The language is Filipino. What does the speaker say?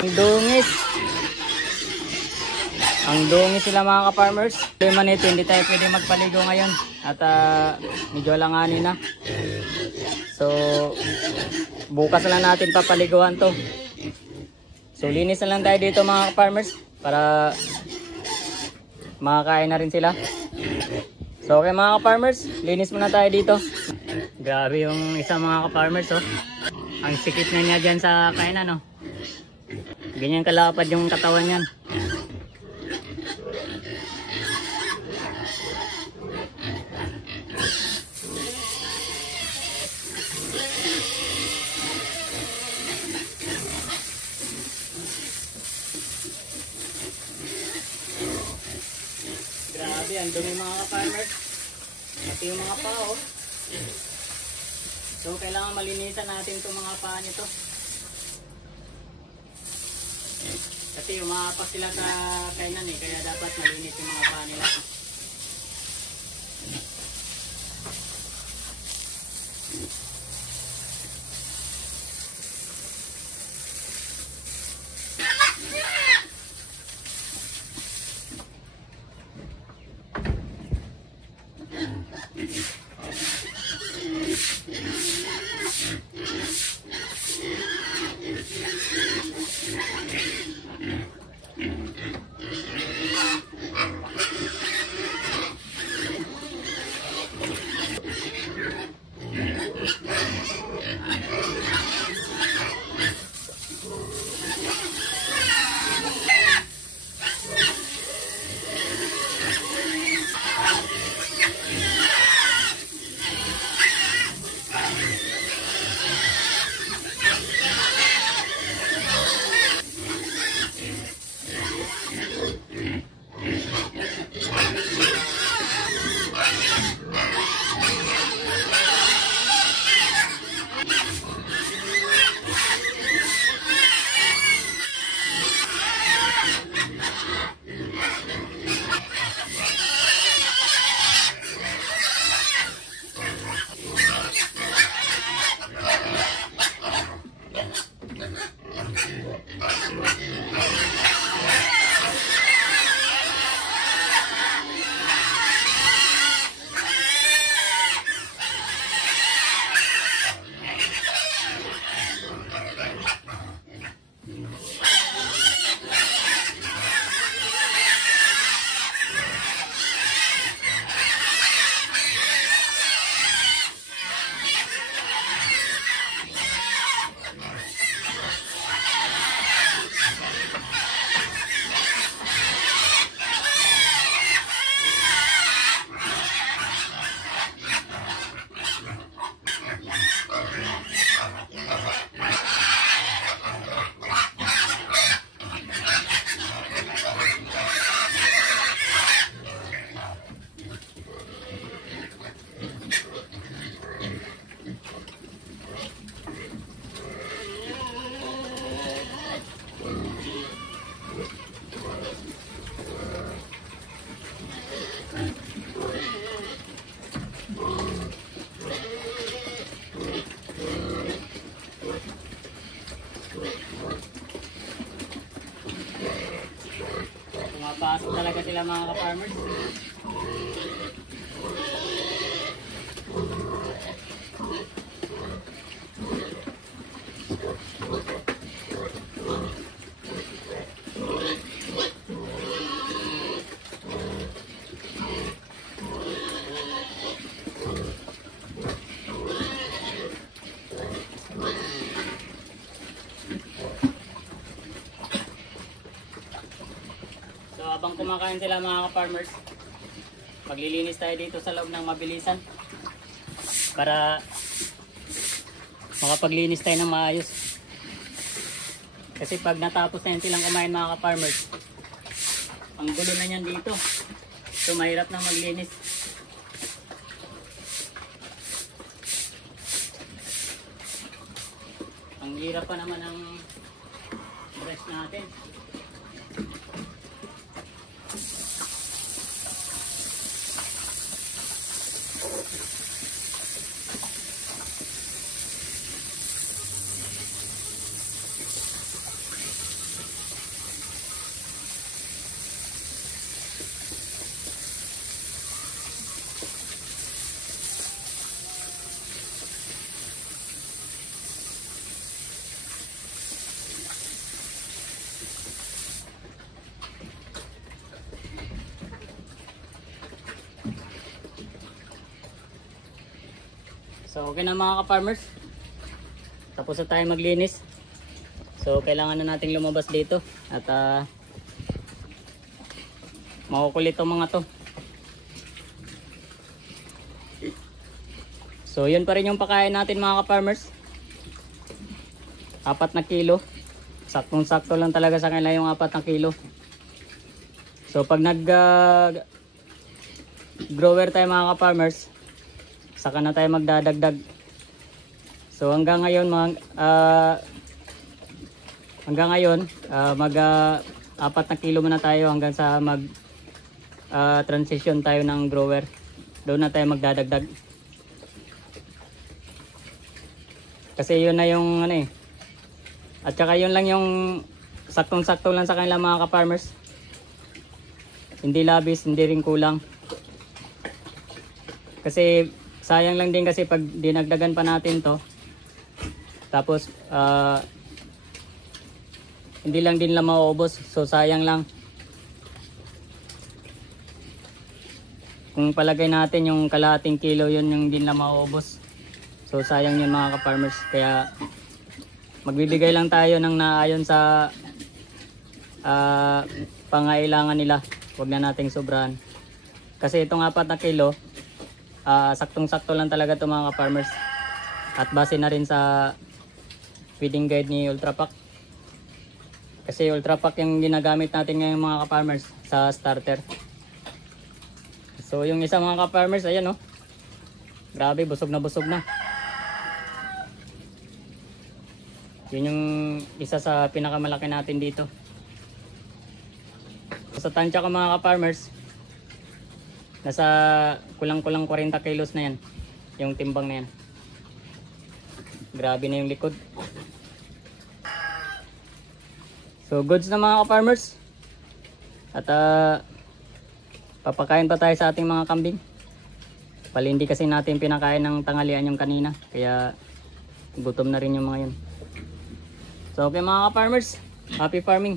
Ang dungis. Ang dungis sila mga ka-farmers. Yung manito, hindi tayo pwede magpaligo ngayon. At medyo langanin na. So, bukas na lang natin papaliguan to. So, linis na lang tayo dito mga ka-farmers. Para makakain na rin sila. So, okay mga ka-farmers, linis muna tayo dito. Grabe yung isa mga ka-farmers, oh. Ang sikip na niya dyan sa kainan, oh. Ganyan kalapad yung katawan niyan. Grabe, ang dumi mga ka-farmers. Pati yung mga paa, oh. So, kailangan malinisan natin itong mga paa nito. Kasi umapak sila sa kainan eh, kaya dapat malinis yung mga paa nila. Pumapasok talaga sila mga ka-farmers. So habang kumakain sila mga ka-farmers, maglilinis tayo dito sa loob ng mabilisan para makapaglinis tayo ng maayos. Kasi pag natapos na yan silang kumain mga ka-farmers, ang gulo na yan dito. So mahirap na maglinis. Ang hirap pa naman ang brush natin. So okay na mga ka-farmers. Tapos na tayo maglinis. So kailangan na nating lumabas dito. At makukulit tong mga to. So yun pa rin yung pakain natin mga ka-farmers. 4 na kilo. Saktong sakto lang talaga sa kanila yung 4 na kilo. So pag nag grower tayo mga ka-farmers, saka na tayo magdadagdag. So hanggang ngayon mag 4 na kilo muna tayo hanggang sa mag transition tayo ng grower. Doon na tayo magdadagdag. Kasi yun na yung ano eh. At saka yun lang yung saktong-sakto lang sa kanila mga ka-farmers. Hindi labis, hindi rin kulang. Kasi sayang lang din kasi pag dinagdagan pa natin to. Tapos hindi lang din mauubos. So sayang lang. Kung palagay natin yung kalahating kilo yun yung din lang mauubos. So sayang yun mga ka-farmers. Kaya magbibigay lang tayo ng naayon sa pangailangan nila. Huwag na nating sobrahan. Kasi itong 4 na kilo, saktong-sakto lang talaga ito mga ka-farmers. At base na rin sa feeding guide ni Ultrapack. Kasi Ultrapack yung ginagamit natin ngayon mga ka-farmers sa starter. So yung isa mga ka-farmers, ayan oh. Grabe, busog na busog na. Yun yung isa sa pinakamalaki natin dito. Sa tansya ko mga ka-farmers, nasa kulang-kulang 40 kilos na yan. Yung timbang na yan. Grabe na yung likod. So goods na mga ka-farmers. At papakain pa tayo sa ating mga kambing. Pali hindi kasi natin pinakain ng tanghalian yung kanina. Kaya gutom na rin yung mga yun. So okay mga ka-farmers, happy farming.